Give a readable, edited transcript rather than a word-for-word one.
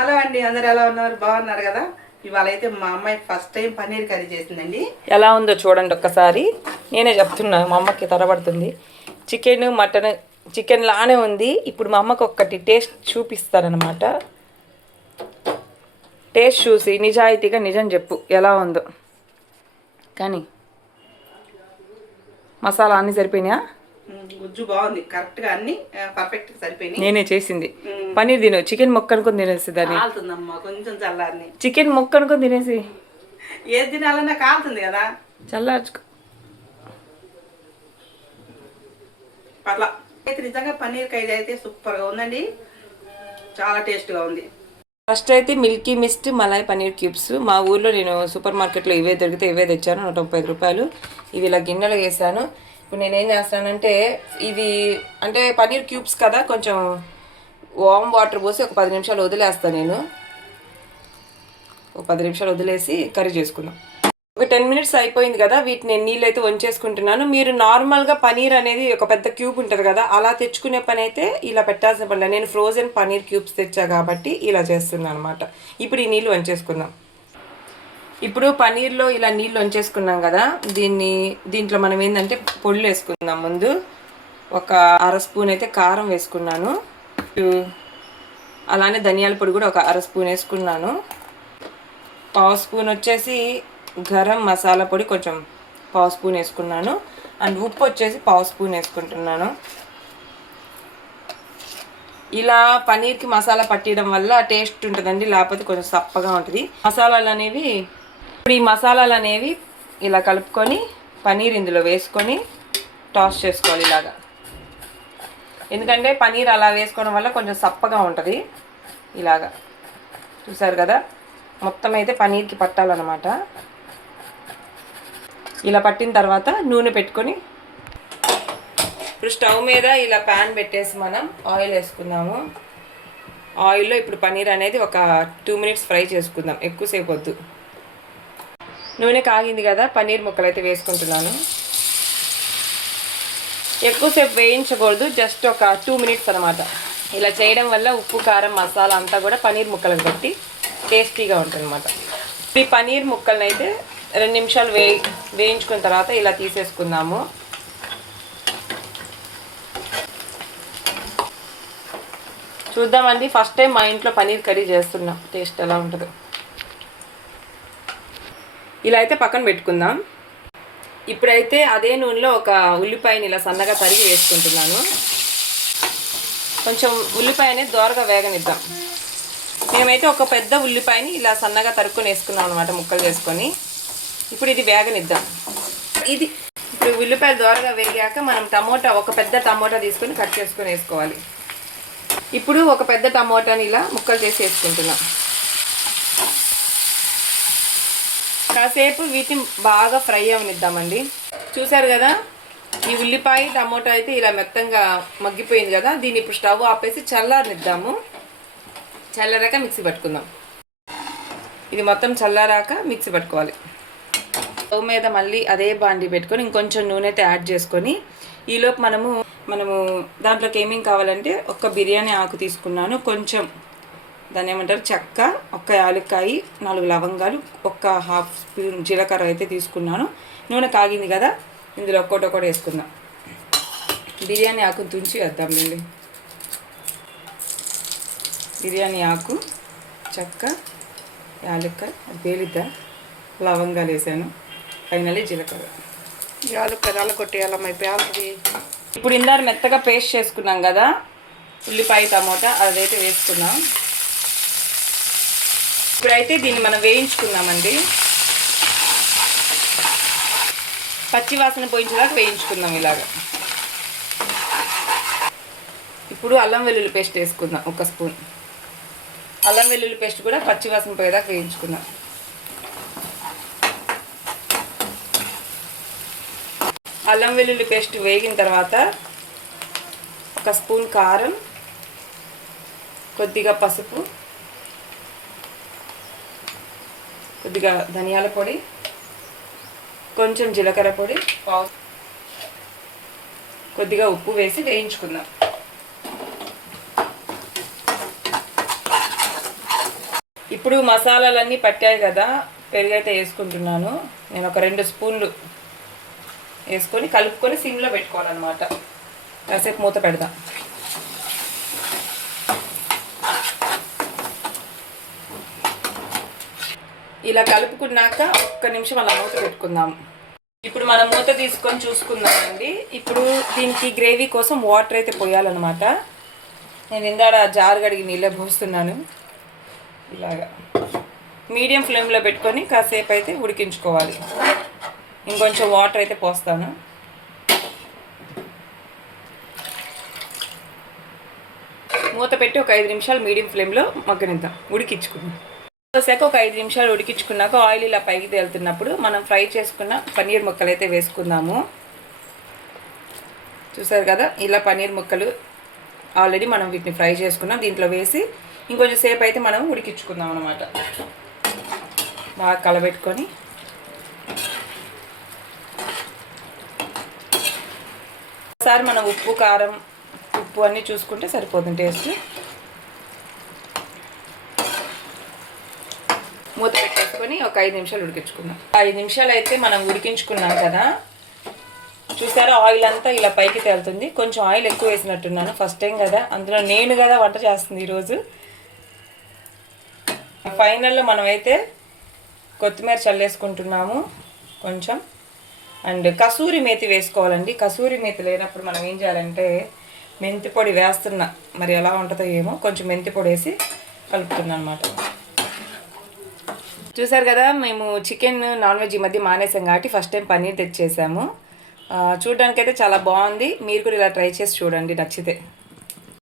Hello అండి, అందరు ఎలా ఉన్నారు? బాగున్నారు కదా? ఇవాళ అయితే మా అమ్మాయి ఫస్ట్ టైం పన్నీర్ కర్రీ చేసిందండి. ఎలా ఉందో చూడండి ఒక్కసారి. నేనే చెప్తున్నాను, మా అమ్మకి తరబడుతుంది. చికెన్ మటన్ చికెన్ లానే ఉంది. ఇప్పుడు మా అమ్మకి ఒక్కటి టేస్ట్ చూపిస్తారనమాట. టేస్ట్ చూసి నిజాయితీగా నిజం చెప్పు ఎలా ఉందో. కానీ మసాలా అన్నీ సరిపోయినాయా? గుజ్జు బాగుంది, కరెక్ట్గా అన్ని పర్ఫెక్ట్గా సరిపోయినాయి. నేనే చేసింది. పన్నీర్ తిను, చికెన్ మొక్క అనుకుని తినేసి దాన్ని. కాలుతుందమ్మా కొంచెం చల్లారిని. చికెన్ మొక్క అనుకుని తినేసి. ఏది తినాలన్నా కాలుతుంది కదా, చల్లార్చుకో. అట్లా అయితే నిజంగా పన్నీర్ కర్రీ అయితే సూపర్గా ఉందండి, చాలా టేస్ట్గా ఉంది. ఫస్ట్ అయితే Milky Mist malai paneer cubes. మా ఊర్లో నేను సూపర్ మార్కెట్లో ఇవే దొరికితే ఇవే తెచ్చాను, 135 రూపాయలు. ఇవి ఇలా గిన్నెలో వేసాను. ఇప్పుడు నేనేం చేస్తానంటే ఇవి అంటే పన్నీర్ క్యూబ్స్ కదా, కొంచెం వామ్ వాటర్ పోసి ఒక 10 నిమిషాలు వదిలేస్తాను. నేను ఒక 10 నిమిషాలు వదిలేసి కర్రీ చేసుకుందాం. ఒక 10 మినిట్స్ అయిపోయింది కదా, వీటిని నీళ్ళు అయితే వంచేసుకుంటున్నాను. మీరు నార్మల్గా పనీర్ అనేది ఒక పెద్ద క్యూబ్ ఉంటుంది కదా, అలా తెచ్చుకునే పని అయితే ఇలా పెట్టాల్సిన పని లేదు. నేను ఫ్రోజన్ పనీర్ క్యూబ్స్ తెచ్చా కాబట్టి ఇలా చేస్తున్నాను అనమాట. ఇప్పుడు ఈ నీళ్ళు వంచేసుకుందాం. ఇప్పుడు పనీర్లో ఇలా నీళ్ళు వంచేసుకున్నాం కదా, దీంట్లో మనం ఏంటంటే పొడులు వేసుకుందాం. ముందు ఒక 1/2 స్పూన్ అయితే కారం వేసుకున్నాను. అలానే ధనియాల పొడి కూడా ఒక 1/2 స్పూన్ వేసుకున్నాను. 1/2 స్పూన్ వచ్చేసి గరం మసాలా పొడి కొంచెం 1/2 స్పూన్ వేసుకున్నాను. అండ్ ఉప్పు వచ్చేసి 1/2 స్పూన్ వేసుకుంటున్నాను. ఇలా పనీర్కి మసాలా పట్టడం వల్ల టేస్ట్ ఉంటుందండి, లేకపోతే కొంచెం సప్పగా ఉంటుంది. ఇప్పుడు ఈ మసాలాలు అనేవి ఇలా కలుపుకొని పనీర్ ఇందులో వేసుకొని టాస్ చేసుకోవాలి ఇలాగా. ఎందుకంటే పనీర్ అలా వేసుకోవడం వల్ల కొంచెం సప్పగా ఉంటుంది. ఇలాగా చూసారు కదా, మొత్తం అయితే పనీర్కి పట్టాలన్నమాట. ఇలా పట్టిన తర్వాత నూనె పెట్టుకొని ఇప్పుడు స్టవ్ మీద ఇలా ప్యాన్ పెట్టేసి మనం ఆయిల్ వేసుకుందాము. ఆయిల్లో ఇప్పుడు పనీర్ అనేది ఒక 2 మినిట్స్ ఫ్రై చేసుకుందాం, ఎక్కువసేపు వద్దు. నూనె కాగింది కదా, పన్నీర్ ముక్కలు అయితే వేసుకుంటున్నాను. ఎక్కువసేపు వేయించకూడదు, జస్ట్ ఒక 2 మినిట్స్ అనమాట. ఇలా చేయడం వల్ల ఉప్పు కారం మసాలా అంతా కూడా పన్నీర్ ముక్కలకు బట్టి టేస్టీగా ఉంటుంది అనమాట. ఈ పన్నీర్ ముక్కలను అయితే 2 నిమిషాలు వేయించుకున్న తర్వాత ఇలా తీసేసుకుందాము. చూద్దామండి, ఫస్ట్ టైం మా ఇంట్లో పన్నీర్ కర్రీ చేస్తున్నాం, టేస్ట్ ఎలా ఉంటుందో. ఇలా అయితే పక్కన పెట్టుకుందాం. ఇప్పుడైతే అదే నూనెలో ఒక ఉల్లిపాయని ఇలా సన్నగా తరిగి వేసుకుంటున్నాను. కొంచెం ఉల్లిపాయ అనేది దోరగా వేగనిద్దాం. మేమైతే ఒక పెద్ద ఉల్లిపాయని ఇలా సన్నగా తరుక్కొని వేసుకున్నాం అనమాట, ముక్కలు వేసుకొని. ఇప్పుడు ఇది వేగనిద్దాం. ఇప్పుడు ఉల్లిపాయలు దోరగా వేగాక మనం ఒక పెద్ద టమోటా తీసుకొని కట్ చేసుకొని వేసుకోవాలి. ఇప్పుడు ఒక పెద్ద టమోటాని ఇలా ముక్కలు చేసి వేసుకుంటున్నాం. కాసేపు వీటిని బాగా ఫ్రై అవనిద్దామండి. చూసారు కదా, ఈ ఉల్లిపాయ టమోటా అయితే ఇలా మెత్తంగా మగ్గిపోయింది కదా, దీన్ని ఇప్పుడు స్టవ్ ఆపేసి చల్లారనిద్దాము. చల్లారాక మిక్సీ పట్టుకుందాం. ఇది మొత్తం చల్లారాక మిక్సీ పట్టుకోవాలి. స్టవ్ మీద మళ్ళీ అదే బాండి పెట్టుకొని ఇంకొంచెం నూనె అయితే యాడ్ చేసుకొని, ఈలోపు మనము దాంట్లోకి ఏమేమి కావాలంటే ఒక బిర్యానీ ఆకు తీసుకున్నాను, కొంచెం దాన్ని ఏమంటారు చెక్క, ఒక యాలక్కాయ, 4 లవంగాలు, ఒక 1/2 స్పూన్ జీలకర్ర అయితే తీసుకున్నాను. నూనె కాగింది కదా, ఇందులో ఒక్కొక్కటి వేసుకుందాం. బిర్యానీ ఆకును తుంచి వేద్దాం అండి. బిర్యానీ ఆకు, చెక్క, యాలక్కాయ, పేలిద్దా, లవంగాలు వేసాను, ఫైనల్లీ జీలకర్ర. యాలక్కాయ కొట్టేయాలమ్మ పేలుతుంది. ఇప్పుడు ఇందాక మెత్తగా పేస్ట్ చేసుకున్నాం కదా ఉల్లిపాయ టమోటా, అదైతే వేసుకున్నాం. ఇప్పుడైతే దీన్ని మనం వేయించుకుందామండి, పచ్చి వాసన పోయించేదాకా వేయించుకుందాం ఇలాగా. ఇప్పుడు అల్లం వెల్లుల్లి పేస్ట్ వేసుకుందాం, 1 స్పూన్. అల్లం వెల్లుల్లి పేస్ట్ కూడా పచ్చి వాసన పోయేదాకా వేయించుకుందాం. అల్లం వెల్లుల్లి పేస్ట్ వేగిన తర్వాత 1 స్పూన్ కారం, కొద్దిగా పసుపు, కొద్దిగా ధనియాల పొడి, కొంచెం జీలకర్ర పొడి, కొద్దిగా ఉప్పు వేసి వేయించుకుందాం. ఇప్పుడు మసాలాలన్నీ పట్టాయి కదా, పెరుగైతే వేసుకుంటున్నాను. నేను ఒక 2 స్పూన్లు వేసుకొని కలుపుకొని సిమ్లో పెట్టుకోవాలన్నమాట. కాసేపు మూత పెడదాం. ఇలా కలుపుకున్నాక 1 నిమిషం అలా మూత పెట్టుకుందాం. ఇప్పుడు మనం మూత తీసుకొని చూసుకుందామండి. ఇప్పుడు దీనికి గ్రేవీ కోసం వాటర్ అయితే పోయాలన్నమాట. నేను ఇందాడ జారు గడిగి నీళ్ళే పోస్తున్నాను. ఇలాగా మీడియం ఫ్లేమ్లో పెట్టుకొని కాసేపు అయితే ఉడికించుకోవాలి. ఇంకొంచెం వాటర్ అయితే పోస్తాను. మూత పెట్టి ఒక 5 నిమిషాలు మీడియం ఫ్లేమ్లో మగ్గనిద్దాం, ఉడికించుకుందాం. పోసాక ఒక 5 నిమిషాలు ఉడికించుకున్నాక ఆయిల్ ఇలా పైకి తేలుతున్నప్పుడు మనం ఫ్రై చేసుకున్న పన్నీర్ ముక్కలు అయితే వేసుకుందాము. చూసారు కదా, ఇలా పన్నీర్ ముక్కలు ఆల్రెడీ మనం వీటిని ఫ్రై చేసుకున్నాం. దీంట్లో వేసి ఇంకొంచెం సేపు అయితే మనం ఉడికించుకుందాం అన్నమాట. బాగా కలబెట్టుకొని ఒకసారి మనం ఉప్పు కారం అన్నీ చూసుకుంటే సరిపోతుంది టేస్ట్. మూత పెట్టేసుకొని ఒక 5 నిమిషాలు ఉడికించుకుందాం. 5 నిమిషాలు అయితే మనం ఉడికించుకున్నాం కదా. చూసారా, ఆయిల్ అంతా ఇలా పైకి తేలుతుంది. కొంచెం ఆయిల్ ఎక్కువ వేసినట్టున్నాను, ఫస్ట్ టైం కదా, అందులో నేను కదా వంట చేస్తుంది ఈరోజు. ఫైనల్లో మనమైతే కొత్తిమీర చల్లేసుకుంటున్నాము కొంచెం. అండ్ కసూరి మేతి వేసుకోవాలండి. కసూరి మేతి లేనప్పుడు మనం ఏం చేయాలంటే, మెంతి పొడి వేస్తున్నా, మరి ఎలా ఉంటుందో ఏమో, కొంచెం మెంతి పొడి వేసి కలుపుతున్నాను అనమాట. చూసారు కదా, మేము చికెన్ నాన్ వెజ్ ఈ మధ్య మానేసాం కాబట్టి ఫస్ట్ టైం పన్నీర్ తెచ్చేసాము. చూడడానికైతే చాలా బాగుంది. మీరు కూడా ఇలా ట్రై చేసి చూడండి, నచ్చితే.